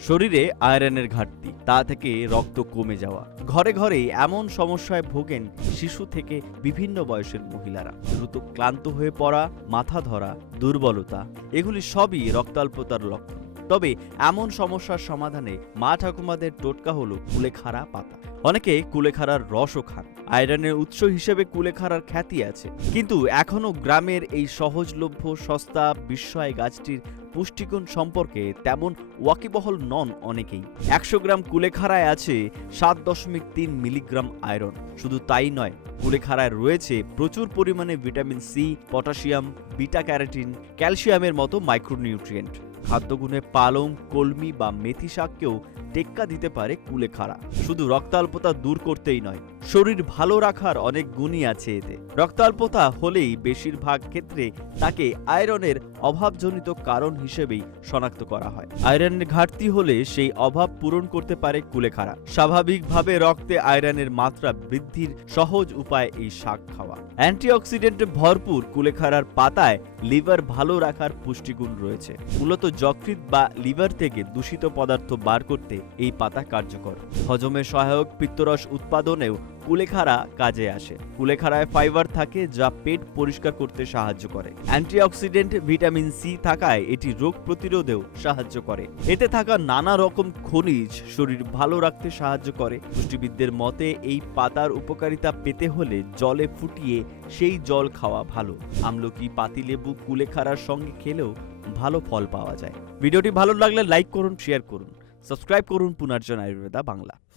শরীরে আয়রনের ঘাটতি, তা থেকে রক্ত কমে যাওয়া। ঘরে ঘরে এমন সমস্যায় ভোগেন শিশু থেকে বিভিন্ন বয়সের মহিলারা। দ্রুত ক্লান্ত হয়ে পড়া, মাথা ধরা, দুর্বলতা, এগুলি সবই রক্তাল্পতার লক্ষণ। তবে এমন সমস্যার সমাধানে মা ঠাকুমাদের টোটকা হলো কুলেখাড়া পাতা। অনেকে কুলেখাড়ার রসও খান। আয়রনের উৎস হিসেবে কুলেখাড়ার খ্যাতি আছে। কিন্তু এখনও গ্রামের এই সহজলভ্য, সস্তা বিস্ময় গাছটির পুষ্টিগুণ সম্পর্কে তেমন ওয়াকিবহল নন অনেকেই। একশো গ্রাম কুলেখাড়ায় আছে সাত দশমিক তিন মিলিগ্রাম আয়রন। শুধু তাই নয়, কুলেখাড়ায় রয়েছে প্রচুর পরিমাণে vitamin C, potassium, beta carotene, ক্যালসিয়ামের মতো মাইক্রোনিউট্রিয়েন্ট। খাদ্যগুণে পালং, কলমি বা মেথি শাককেও টেক্কা দিতে পারে কুলেখাড়া শুধু রক্তাল্পতা দূর করতেই নয়, শরীর ভালো রাখার অনেক গুণই আছে এতে। রক্তাল্পতা হলেই বেশিরভাগ ক্ষেত্রে তাকে আয়রনের অভাবজনিত কারণ হিসেবেই শনাক্ত করা হয়। আয়রনের ঘাটতি হলে সেই অভাব পূরণ করতে পারে কুলেখাড়া স্বাভাবিকভাবে রক্তে আয়রনের মাত্রা বৃদ্ধির সহজ উপায় এই শাক খাওয়া। অ্যান্টিঅক্সিডেন্টে ভরপুর কুলেখাড়ার পাতায় লিভার ভালো রাখার পুষ্টিগুণ রয়েছে। মূলত যকৃত বা লিভার থেকে দূষিত পদার্থ বার করতে এই পাতা কার্যকর। হজমে সহায়ক পিত্তরস উৎপাদনেও কুলেখাড়া কাজে আসে। কুলেখাড়ায় ফাইবার থাকে যা পেট পরিষ্কার করতে সাহায্য করে। অ্যান্টিঅক্সিডেন্ট ভিটামিন সি থাকায় এটি রোগ প্রতিরোধেও সাহায্য করে। এতে থাকা নানা রকম খনিজ শরীর ভালো রাখতে সাহায্য করে। পুষ্টিবিদদের মতে, এই পাতার উপকারিতা পেতে হলে জলে ফুটিয়ে সেই জল খাওয়া ভালো। আমলকি, পাতিলেবু, কুলেখাড়ার সঙ্গে খেলেও ভালো ফল পাওয়া যায়। ভিডিওটি ভালো লাগলে লাইক করুন, শেয়ার করুন। সাবস্ক্রাইব করুন পুনর্জন আয়ুর্বেদা বাংলা।